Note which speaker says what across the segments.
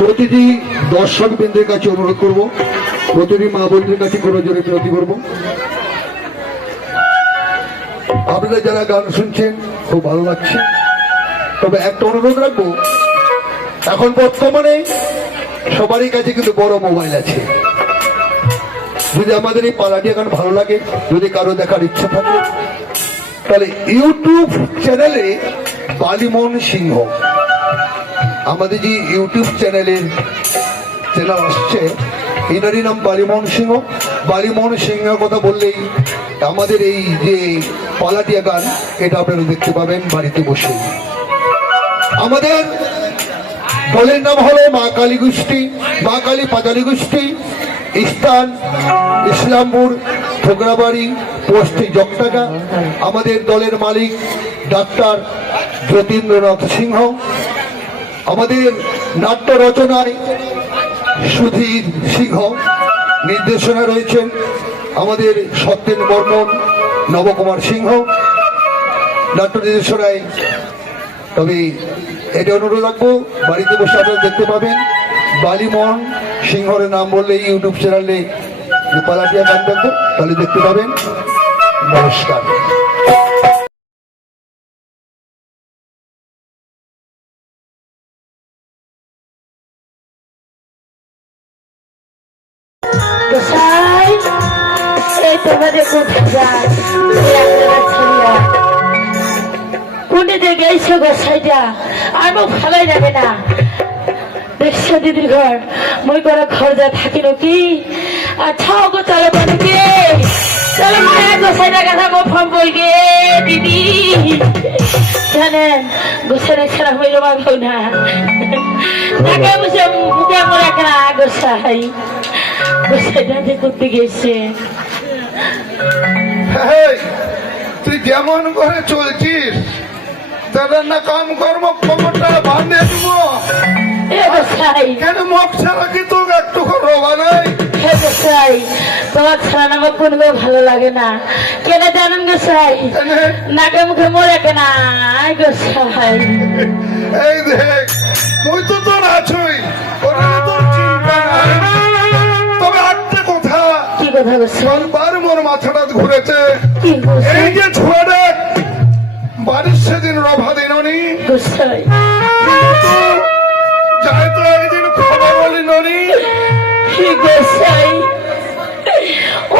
Speaker 1: প্রতিটি দর্শক বৃন্দের কাছে অনুরোধ করব, প্রতিটি মা বোনদের কাছে কোনো জোরে বিনতি করব। আপনারা যারা গান শুনছেন, খুব ভালো লাগছে। তবে একটা অনুরোধ রাখব, এখন বর্তমানে সবারই কাছে কিন্তু বড় মোবাইল আছে। যদি আমাদের এই পালাটি এখন ভালো লাগে, যদি কারও দেখার ইচ্ছা থাকে, তাহলে ইউটিউব চ্যানেলে বালিমোহন সিংহ। আমাদের যে ইউটিউব চ্যানেলের চ্যানেল আসছে, এনারই নাম বালিমোহন সিংহ। বালিমোহন সিংহের কথা বললেই আমাদের এই যে পালাটিয়া গান, এটা আপনারা দেখতে পাবেন বাড়িতে বসে। আমাদের দলের নাম হলো মা কালী গোষ্ঠী, মা কালী পাতালি গোষ্ঠী স্থান ইসলামপুর, ঠোকরাবাড়ি, পোস্ট জগটাকা আমাদের দলের মালিক ডাক্তার যতীন্দ্রনাথ সিংহ। আমাদের নাট্য রচনায় সুধীর সিংহ নির্দেশনা রয়েছেন আমাদের সত্যেন বর্মন, নবকুমার সিংহ। নাট্য নির্দেশনায় তবে এটা অনুরোধ রাখব, বাড়িতে বসে আপনারা দেখতে পাবেন বালিমোহন সিংহর নাম বললে ইউটিউব চ্যানেলে পালাটিয়া গান দেখব, তাহলে দেখতে পাবেন। নমস্কার।
Speaker 2: তোমাদের। কোনটি থেকে এসো গোসাইটা আর মুখ ভালোই না। দেখছ দিদির ঘর? মই করে ঘর যা থাকি নাকি আর গো চলো বলো কে চলো মায়া গোসাইটা কথা গো ফোন গে দিদি। জানেন গোসাইটা ছাড়া হইল পাবো না। তাকে বসে মুখে আমার একটা গোসাই গোসাইটা যে করতে গেছে।
Speaker 3: তুই যেমন করে চলছিস তাদের না কাম কর্ম খবরটা বাঁধে দিব? কেন মুখ ছাড়া কি তোর একটু রবা নাই?
Speaker 2: হে গোসাই তোমার ছাড়া আমার কোনো ভালো লাগে না। কেন জানেন গোসাই? নাকে মুখে মরে কেনা আই গোসাই।
Speaker 3: এই দেখ তুই তো তোর আছই ওরা তোর চিন্তা তবে একটা কথা।
Speaker 2: কি কথা গোসাই?
Speaker 3: মাথাটা ঘুরেছে। এই যে ছোয়াটা বাড়ির সেদিন রভা দিননি।
Speaker 2: গোসাই।
Speaker 3: তো একদিন খবর বলি ননি।
Speaker 2: কি গোসাই?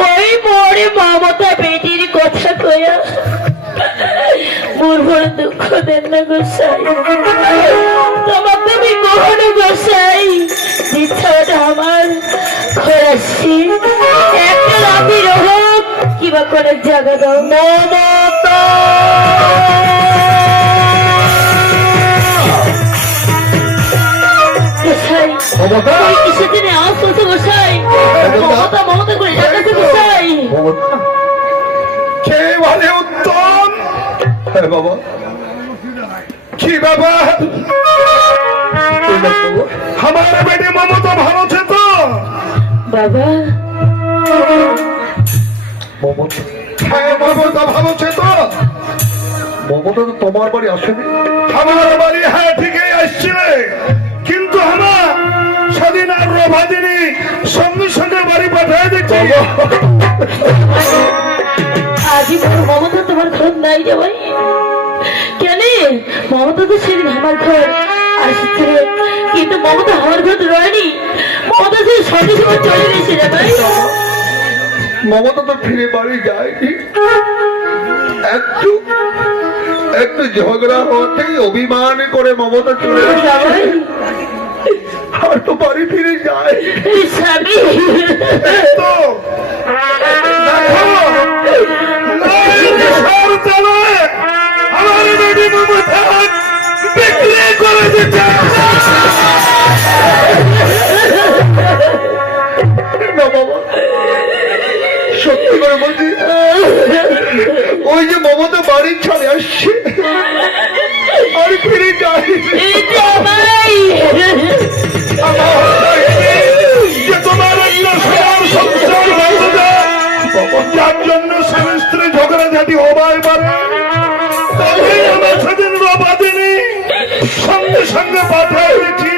Speaker 2: ওই মরে মমতা বেটির কথা কয়া দুঃখ দেন না গোসাই। তোমার তুমি কখনো গোসাই? ইচ্ছাটা আমার খরাসি কিবা করে জাগা দাও। মমতা! গোসাই
Speaker 1: মমতা?
Speaker 2: ওই কিসের দিনে আওয়াজ করছে গোসাই মমতা
Speaker 1: হ্যাঁ
Speaker 3: মমতা ভালো তো?
Speaker 1: মমতা তোমার বাড়ি আসেনি?
Speaker 3: আমার বাড়ি হ্যাঁ ঠিকই আসছে কিন্তু আমার সেদিন আর রভা দিনই সঙ্গে সঙ্গে বাড়ি পাঠিয়ে দিচ্ছি।
Speaker 2: মমতা তোমার ঘর নাই রে ভাই। কেন? মমতা তো সেদিন আমার ঘর আসছে কিন্তু মমতা আমার ঘর রয়নি। মমতা সেই সঙ্গে সঙ্গে চলে গেছে রে ভাই।
Speaker 1: মমতা তো ফিরে বাড়ি যায়নি। একটু একটু ঝগড়া হতেই অভিমান করে মমতা চলে
Speaker 2: যাবে।
Speaker 1: আর তো বাড়ি ফিরে যায়।
Speaker 3: তো। দেখো।
Speaker 1: সত্যি করে বলছি। ওই যে মমতা বাড়ির ছাড়ে আসছে। আর ফিরে যায়।
Speaker 2: এই জামাই
Speaker 3: যে তোমার একটা সোনার সংসার যার জন্য স্ত্রী রবা সঙ্গে সঙ্গে পাঠাই দিচ্ছি